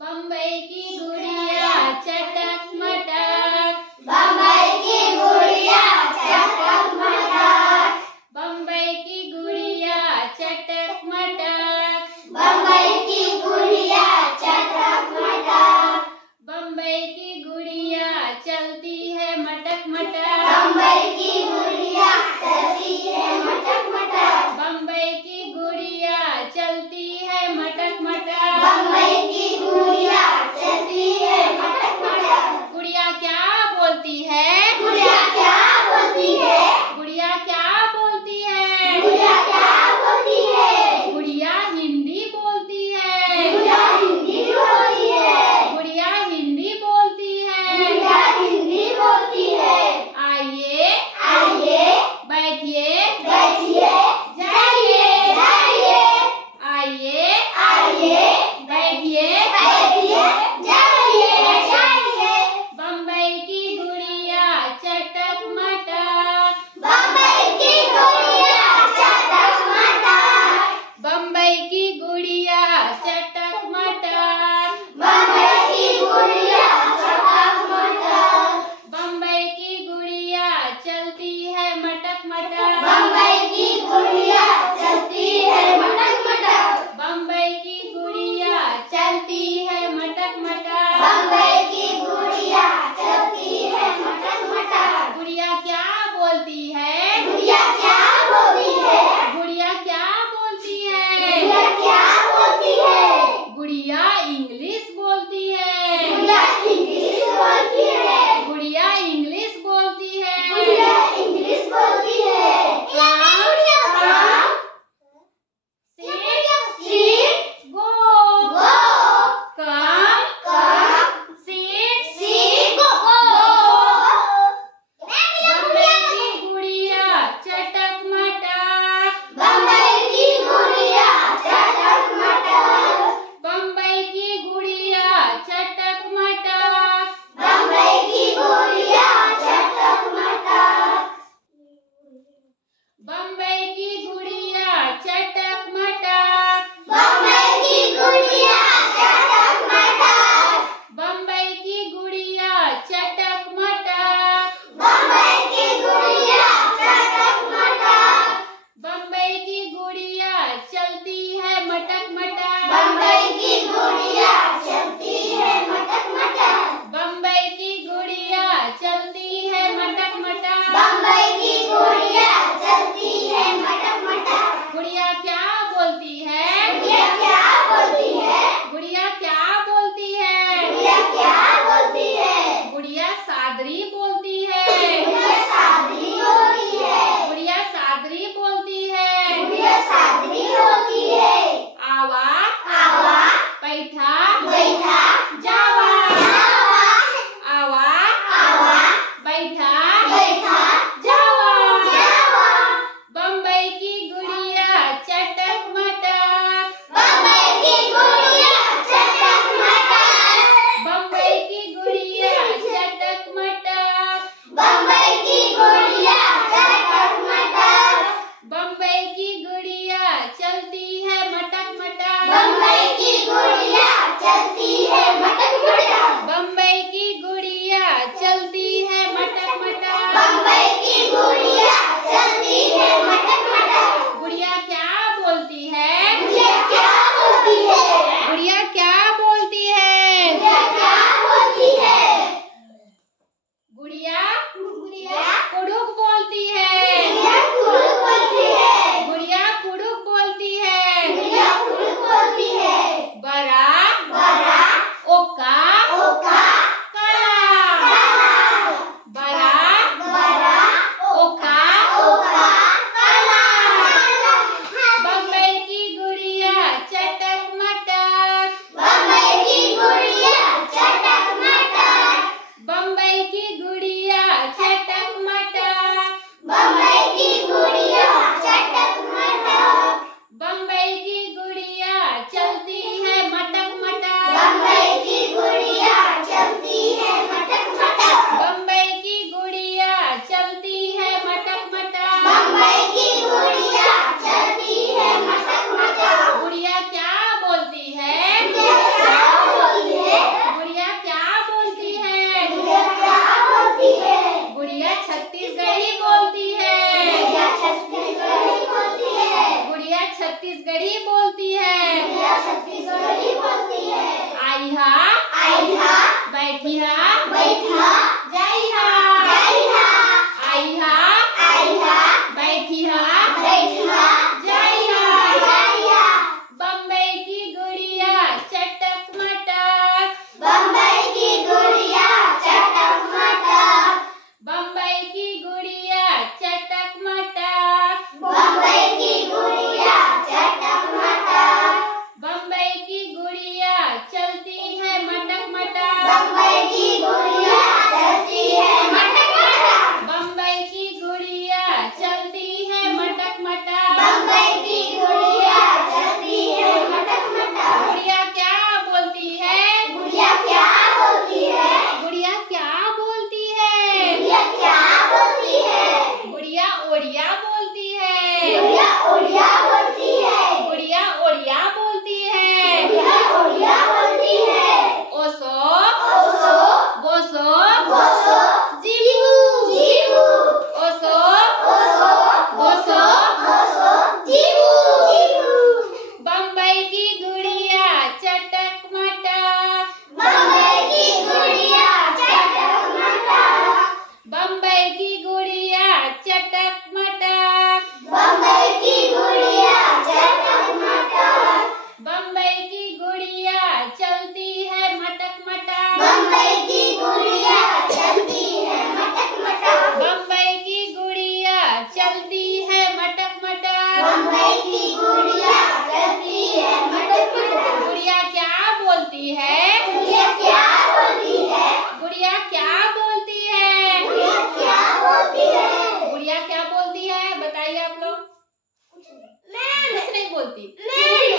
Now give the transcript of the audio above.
बम्बई की गुड़िया चटक मटक, बम्बई की गुड़िया चटक मटक, बम्बई की गुड़िया चटक मटक, बम्बई की गुड़िया चटक मटक, बम्बई की गुड़िया चलती है मटक मटक, बम्बई की गुड़िया चलती है मटक मटक, बम्बई की गुड़िया चलती है मटक मटक। बम्बई की गुड़िया चलती है मटक मटक। गुड़िया क्या बोलती है? गुड़िया क्या बोलती है? गुड़िया क्या बोलती है? गुड़िया क्या बोलती है? गुड़िया हिंदी बोलती है। गुड़िया हिंदी बोलती है। गुड़िया हिंदी बोलती है। गुड़िया हिंदी बोलती है। आइए आइए बैठिए बैठिए जाइए, जाइए, आइए आइए बैठिए बैठिए जाइए, जाइए। बम्बई की गुड़िया चटक मटक, बम्बई की गुड़िया चटक मटक, बम्बई की गुड़िया चटक मटक, बम्बई की गुड़िया चटक मटक, बम्बई की गुड़िया चलती है मटक मटक, बम्बई की गुड़िया चलती है मटक मटक, बम्बई की गुड़िया चलती है मटक मटक। बम्बई की गुड़िया चलती है मटक मटक। गुड़िया क्या बोलती है? गुड़िया क्या बोलती है? गुड़िया क्या बोलती है? गुड़िया क्या बोलती है? गुड़िया इंग्लिश बोलती है। गुड़िया इंग्लिश बोलती है। गुड़िया इंग्लिश बोलती है। गुड़िया इंग्लिश बोलती है। काम, sit, गो, go, काम, come, sit, sit, go. Bombay की गुड़िया चटक मटक, बम्बई की गुड़िया चटक मटक, बम्बई की गुड़िया चटक मटक, बम्बई की गुड़िया चटक मटक, बम्बई की गुड़िया चटक मटक, बम्बई की गुड़िया चटक मटक, बम्बई की गुड़िया चटक मटक, बम्बई की गुड़िया चटक मटक, बम्बई की गुड़िया चलती है मटक मटक, बम्बई की गुड़िया चलती है मटक मटक, बम्बई की गुड़िया चलती है मटक मटक। बम्बई की गुड़िया चलती है मटक मटक। गुड़िया क्या बोलती है? गुड़िया क्या बोलती है? गुड़िया क्या बोलती है? गुड़िया क्या बोलती है? गुड़िया सादरी बोलती है। गुड़िया सादरी बोलती है। गुड़िया सादरी बोलती है। गुड़िया सादरी बोलती है। आवा आवा बैठा बैठा जावा, जावा, आवा आवा बैठा बैठा जावा। जावा। बम्बई की गुड़िया चटक मटक, बम्बई की गुड़िया चटक मटक, बम्बई की गुड़िया चटक मटक, बम्बई की गुड़िया चटक मटक, बम्बई की गुड़िया चलती है मटक मटक, बम्बई की गुड़िया चलती है मटक मटक, बम्बई की गुड़िया चलती है मटक मटक। बम्बई की गुड़िया चलती है मटक मटक। गुड़िया क्या बोलती है? गुड़िया क्या बोलती है? गुड़िया क्या बोलती है? गुड़िया क्या बोलती है? गुड़िया गुड़िया कुड़ुक बोलती है। गुड़िया कुड़ुक बोलती है। गुड़िया कुड़ुक बोलती है। गुड़िया कुड़ुक बोलती है। बड़ा बड़ा ओका बैठिहा बैठा जाइहा जाइहा आइहा आइहा बैठिहा बैठा जाइहा जाइहा बम्बई की गुड़िया चटक मटक बम्बई की गुड़िया चटक मटक बम्बई की गुड़िया चटक मटक बम्बई की गुड़िया चटक मटक बम्बई की गुड़िया चलती है मटक मटक बम्बई की गुड़िया चलती है मटक मटक बम्बई की गुड़िया चलती है मटक मटक बम्बई की गुड़िया चलती है मटक मटक गुड़िया क्या बोलती है गुड़िया क्या बोलती है गुड़िया क्या बोलती है गुड़िया क्या बोलती है गुड़िया ओड़िया बोलती है गुड़िया ओड़िया बोलती है गुड़िया ओड़िया बोलती है गुड़िया ओड़िया बोलती है ओसो ओसो बोसो बोसो जीबू जीबू ओसो ओसो बोसो बोसो जीबू जीबू बम्बई की गुड़िया चटक मटक बम्बई की गुड़िया चटक मटक बम्बई की गुड़िया चटक मटक बम्बई की गुड़िया चटक मटक बम्बई की गुड़िया चलती है मटक मटक बम्बई की गुड़िया चलती है मटक मटक बम्बई की गुड़िया चलती है मटक मटक बम्बई की गुड़िया चलती है मटक मटक गुड़िया क्या बोलती है गुड़िया क्या बोलती है गुड़िया क्या बोलती है गुड़िया क्या बोलती है गुड़िया क्या बोलती है बताइए आप लोग मैं कुछ नहीं बोलती मैं